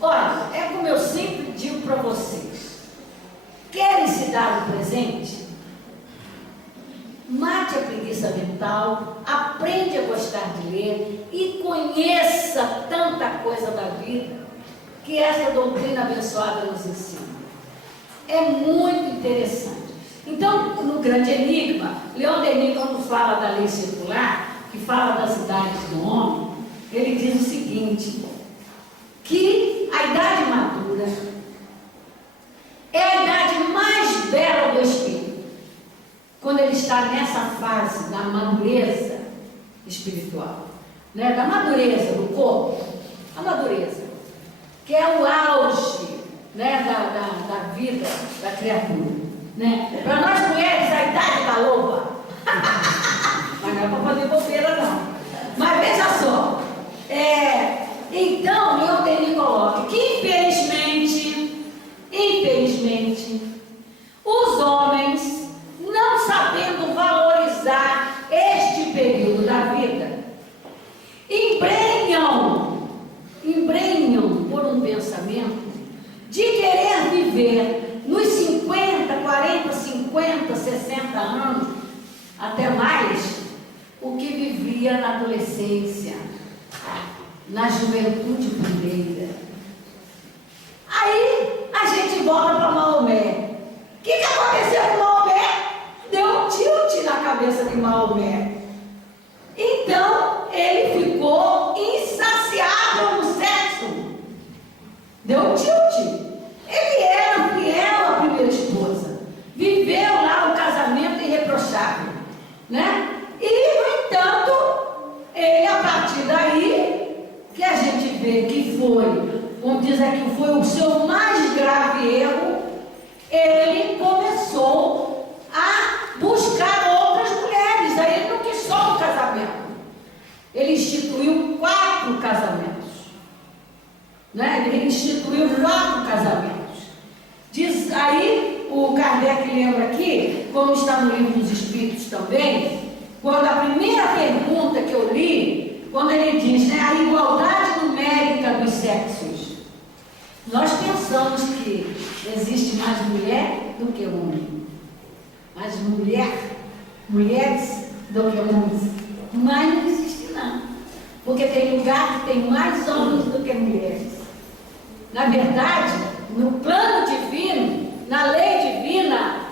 Olha, é como eu sempre digo para vocês: querem se dar um presente? Mate a preguiça mental, aprende a gostar de ler e conheça tanta coisa da vida que essa doutrina abençoada nos ensina. É muito interessante. Então, no Grande Enigma, Leon Denis, quando fala da lei circular, que fala das idades do homem, ele diz o seguinte, que a idade madura é a idade mais bela do espírito, quando ele está nessa fase da madureza espiritual, né? Da madureza do corpo, a madureza, que é o auge, né? da vida da criatura, né? Para nós mulheres, a idade da loba, mas não é para fazer bobeira não, mas veja só, então Leon Denis coloca que infelizmente, os homens, não sabendo valorizar este período da vida, embrenham por um pensamento de querer viver nos 50, 40, 50, 60 anos, até mais, o que vivia na adolescência, na juventude primeira. Aí a gente volta para Maomé. O que aconteceu com Maomé? Deu um tilt na cabeça de Maomé. Então ele ficou insaciável no sexo. Deu um tilt. Ele era fiel à primeira esposa. Viveu lá um casamento irreprochável, né? E, no entanto, ele, a partir daí, que a gente vê que foi, vamos dizer que foi o seu mais grave erro, ele começou a buscar outras mulheres. Aí ele não quis só um casamento. Ele instituiu 4 casamentos. Né? Ele instituiu 4 casamentos. Diz aí, o Kardec lembra aqui, como está no Livro dos Espíritos também, quando a primeira pergunta que eu li, quando ele diz, né, a igualdade numérica dos sexos, nós pensamos que existe mais mulher do que homem, mais mulheres do que homens, mas não existe não, porque tem lugar que tem mais homens do que mulheres. Na verdade, no plano divino, na lei divina,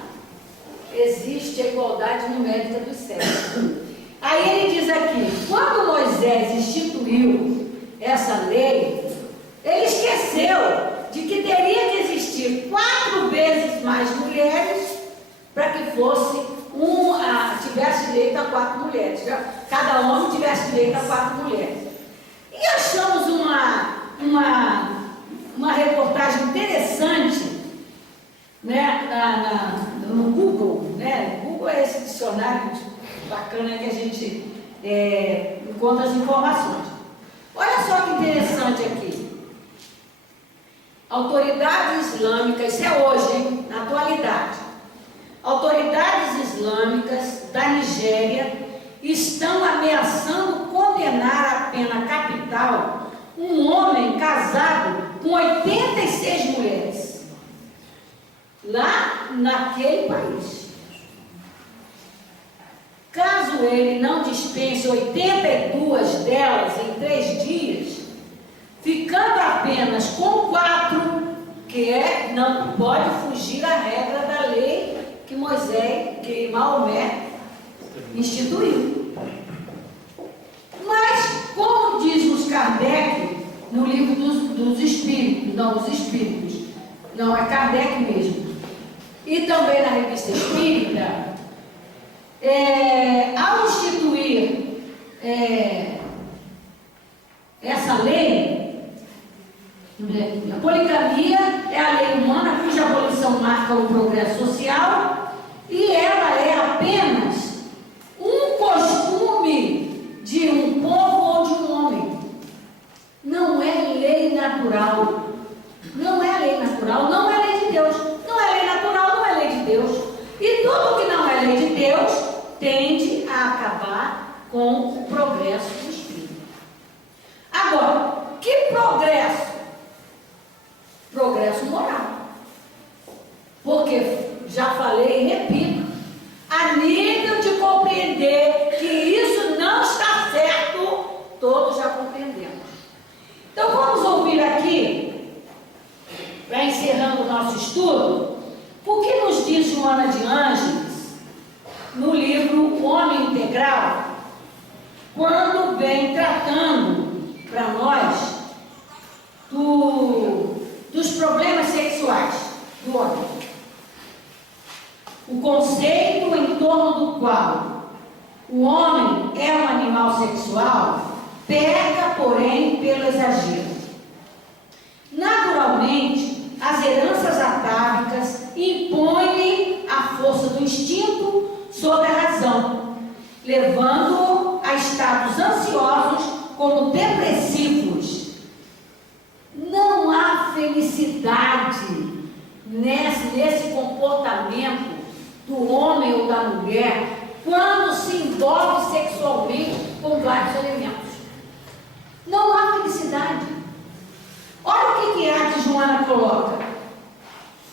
existe a igualdade numérica dos sexos. Aí ele diz aqui, quando Moisés instituiu essa lei, ele esqueceu de que teria que existir 4 vezes mais mulheres para que fosse tivesse direito a 4 mulheres. Cada homem tivesse direito a 4 mulheres. E achamos uma reportagem interessante, né, no Google, né? O Google é esse dicionário bacana que a gente encontra as informações. Olha só que interessante aqui. Autoridades islâmicas, isso é hoje, hein? Na atualidade. Autoridades islâmicas da Nigéria estão ameaçando condenar a pena capital um homem casado com 86 mulheres. Lá naquele país. Caso ele não dispense 82 delas em 3 dias, ficando apenas com 4, que não pode fugir à regra da lei que Maomé instituiu. Mas, como diz os Kardec no Livro dos Espíritos, não, é Kardec mesmo, e também na Revista Espírita, ao instituir essa lei, a poligamia é a lei humana cuja abolição marca o progresso social e ela é apenas um costume de um povo ou de um homem. Não é lei natural. Não é lei natural, não é lei de Deus. Não é lei natural, não é lei de Deus. E tudo que não é lei de Deus tende a acabar com o progresso do espírito. Agora, que progresso? Progresso moral. Porque, já falei e repito, a nível de compreender que isso não está certo, todos já compreendemos. Então vamos ouvir aqui, para encerrando o nosso estudo, o que nos diz Joana de Ângeles, no livro O Homem Integral, quando vem tratando para nós dos problemas sexuais do homem. O conceito em torno do qual o homem é um animal sexual peca, porém, pelo exagero. Naturalmente, as heranças atávicas impõem a força do instinto sobre a razão, levando-o a estados ansiosos como depressivos. Não há felicidade nesse comportamento do homem ou da mulher quando se envolve sexualmente com vários elementos. Não há felicidade. Olha o que a arte Joana coloca.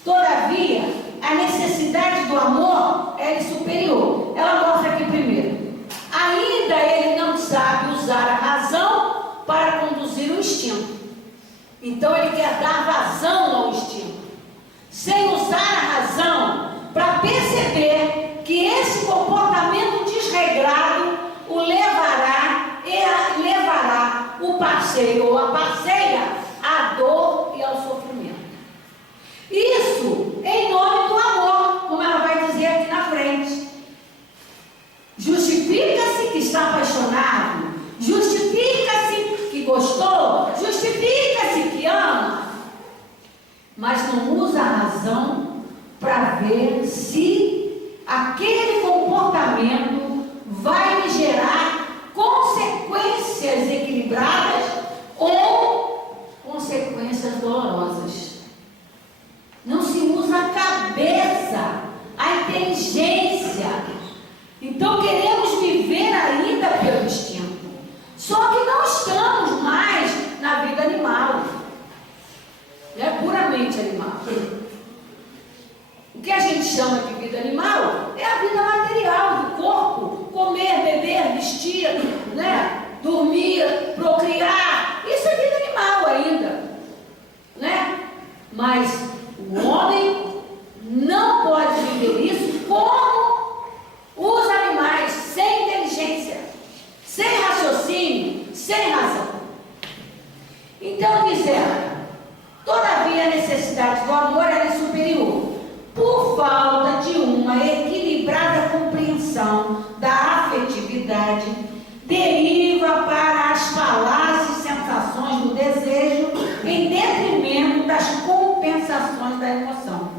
Todavia, a necessidade do amor é superior. Ela mostra aqui primeiro. Ainda ele não sabe usar a razão para conduzir o instinto. Então ele quer dar vazão ao instinto, sem usar a razão para perceber que esse comportamento desregrado o levará o parceiro ou a parceira à dor e ao sofrimento. Isso em nome do amor, como ela vai dizer aqui na frente. Justifica-se que está apaixonado, justifica-se que gostou, justifica-se que ama, mas não usa a razão para ver se aquele comportamento vai lhe gerar consequências equilibradas ou consequências dolorosas. Não se usa a cabeça, a inteligência. Então queremos viver ainda pelo instinto. Só que não estamos mais na vida animal. É puramente animal. O que a gente chama de vida animal é a vida material do corpo. Comer, beber, vestir, né? Dormir, procriar. Isso é vida animal ainda, né? Mas o homem não pode viver isso como os animais, sem inteligência, sem raciocínio, sem razão. Então diz ela, todavia a necessidade do amor é superior, por falta de uma equilibrada compreensão da afetividade, deriva para as falácias sensações do desejo em detrimento das compensações da emoção.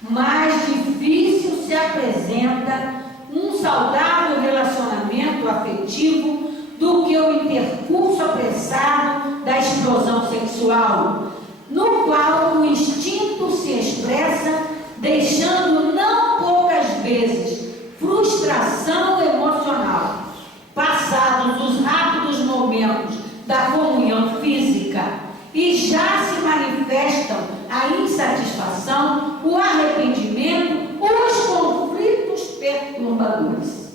Mais difícil se apresenta um saudável relacionamento afetivo do que o intercurso apressado da explosão sexual, no qual o instinto se expressa, deixando não poucas vezes frustração emocional. Passados os rápidos momentos da comunhão física e já se manifestam a insatisfação, o arrependimento, os conflitos perturbadores.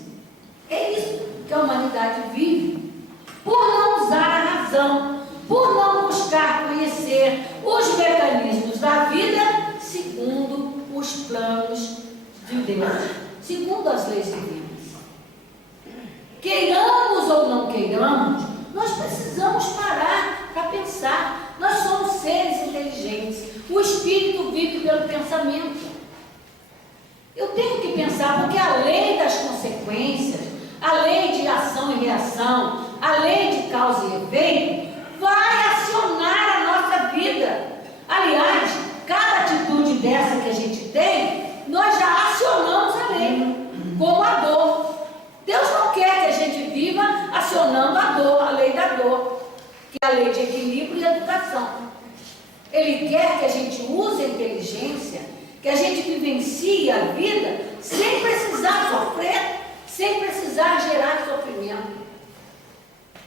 É isso que a humanidade vive, por não usar a razão, por não buscar conhecer os mecanismos da vida segundo os planos de Deus, segundo as leis divinas. Queiramos ou não queiramos, nós precisamos parar para pensar. Nós somos seres inteligentes. O espírito vive pelo pensamento. Eu tenho que pensar, porque a lei das consequências, a lei de ação e reação, a lei de causa e efeito, vai acionar a nossa vida. Aliás, cada atitude dessa que a gente tem, nós já acionamos a lei, como a dor. Deus não quer que a gente viva acionando a dor, a lei da dor, que é a lei de equilíbrio e educação. Ele quer que a gente use a inteligência, que a gente vivencie a vida sem precisar sofrer, sem precisar gerar sofrimento.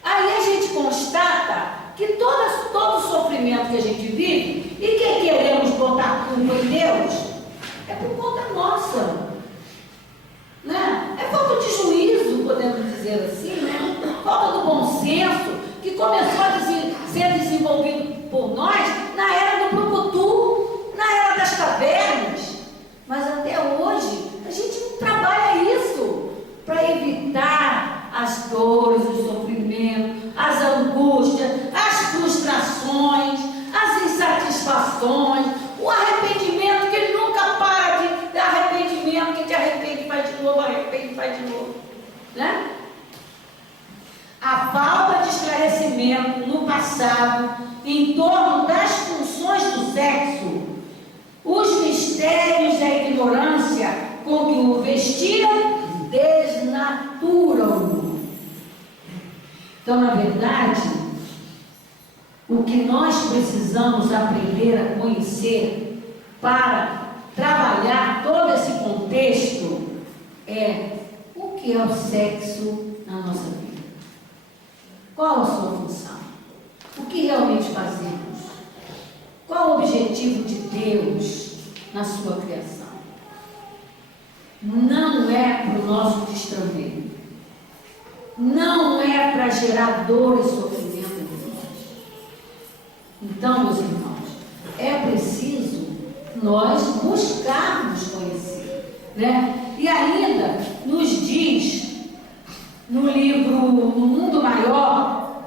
Aí a gente constata que todo sofrimento que a gente vive e que queremos botar culpa em Deus é por conta nossa, né? É falta de juízo, podemos dizer assim, né? Falta do bom senso que começou a ser desenvolvido por nós na era do brucutu, na era das cavernas, mas até hoje a gente não trabalha isso para evitar as dores, os sofrimentos, as angústias, as frustrações, as insatisfações, o arrependimento, que ele nunca para de dar arrependimento, que te arrepende, faz de novo, arrepende, faz de novo, né? A falta de esclarecimento no passado em torno das funções do sexo, os mistérios da ignorância com que o vestiram, desnaturam. Então, na verdade, o que nós precisamos aprender a conhecer para trabalhar todo esse contexto é o que é o sexo na nossa vida. Qual a sua função? O que realmente fazemos? Qual o objetivo de Deus na sua criação? Não é para o nosso destrambeiro. Não é para gerar dor e sofrimento em nós. Então, meus irmãos, é preciso nós buscarmos conhecer, né? E ainda nos diz no livro No Mundo Maior,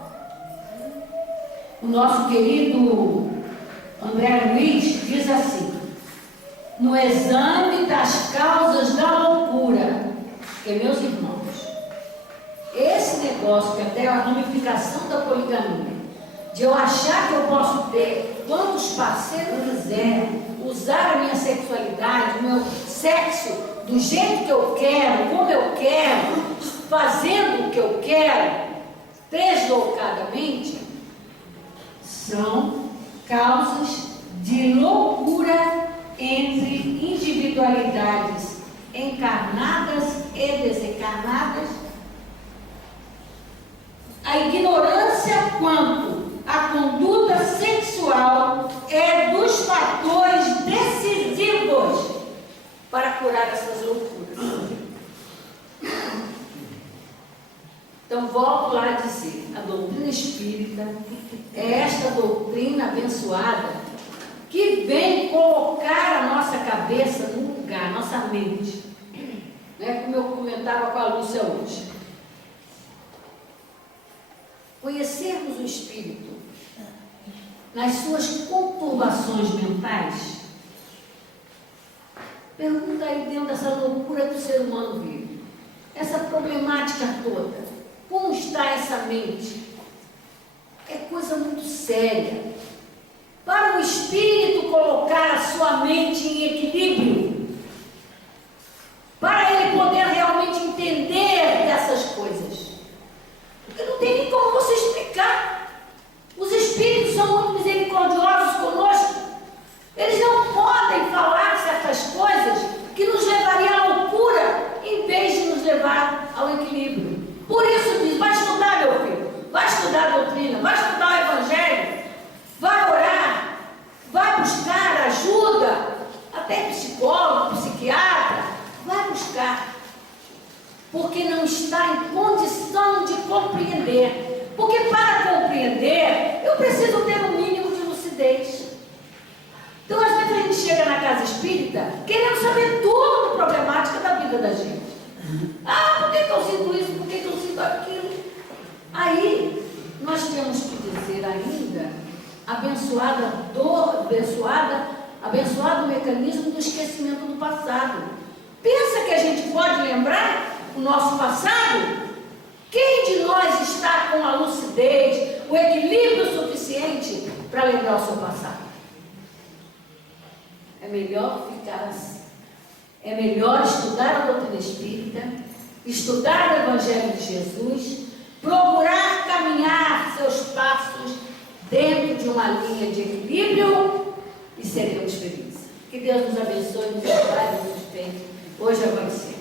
o nosso querido André Luiz diz assim: no exame das causas da loucura, que meus irmãos, esse negócio que até a ramificação da poligamia, de eu achar que eu posso ter quantos parceiros quiser, usar a minha sexualidade, o meu sexo do jeito que eu quero, como eu quero, fazendo o que eu quero, deslocadamente, são causas de loucura entre individualidades encarnadas e desencarnadas. A ignorância quanto à conduta sexual é dos fatores decisivos para curar essas loucuras. Então, volto lá a dizer, a doutrina espírita é esta doutrina abençoada que vem colocar a nossa cabeça no lugar, nossa mente, né? Como eu comentava com a Lúcia hoje. Conhecermos o espírito nas suas conturbações mentais. Pergunta aí dentro dessa loucura que o ser humano vive, essa problemática toda, como está essa mente? É coisa muito séria. Para o espírito colocar a sua mente em equilíbrio, para ele poder realmente entender dessas coisas, porque não tem nem como você explicar. Os espíritos são muito misericordiosos conosco. Eles não podem falar certas coisas que nos levariam à loucura, em vez de nos levar ao equilíbrio. Por isso diz, vai estudar, meu filho, vai estudar a doutrina, vai estudar o evangelho, vai orar, vai buscar ajuda, até psicólogo, psiquiatra, vai buscar, porque não está em condição de compreender. Porque para compreender, eu preciso ter um mínimo de lucidez. Então, às vezes a gente chega na casa espírita querendo saber tudo da problemática da vida da gente. Ah, por que eu sinto isso? Por que eu sinto aquilo? Aí, nós temos que dizer ainda, abençoado o mecanismo do esquecimento do passado. Pensa que a gente pode lembrar o nosso passado? Quem de nós está com a lucidez, o equilíbrio suficiente para lembrar o seu passado? É melhor ficar assim. É melhor estudar a doutrina espírita, estudar o Evangelho de Jesus, procurar caminhar seus passos dentro de uma linha de equilíbrio e seremos felizes. Que Deus nos abençoe, nos ampare, nos sustente. hoje é conhecido.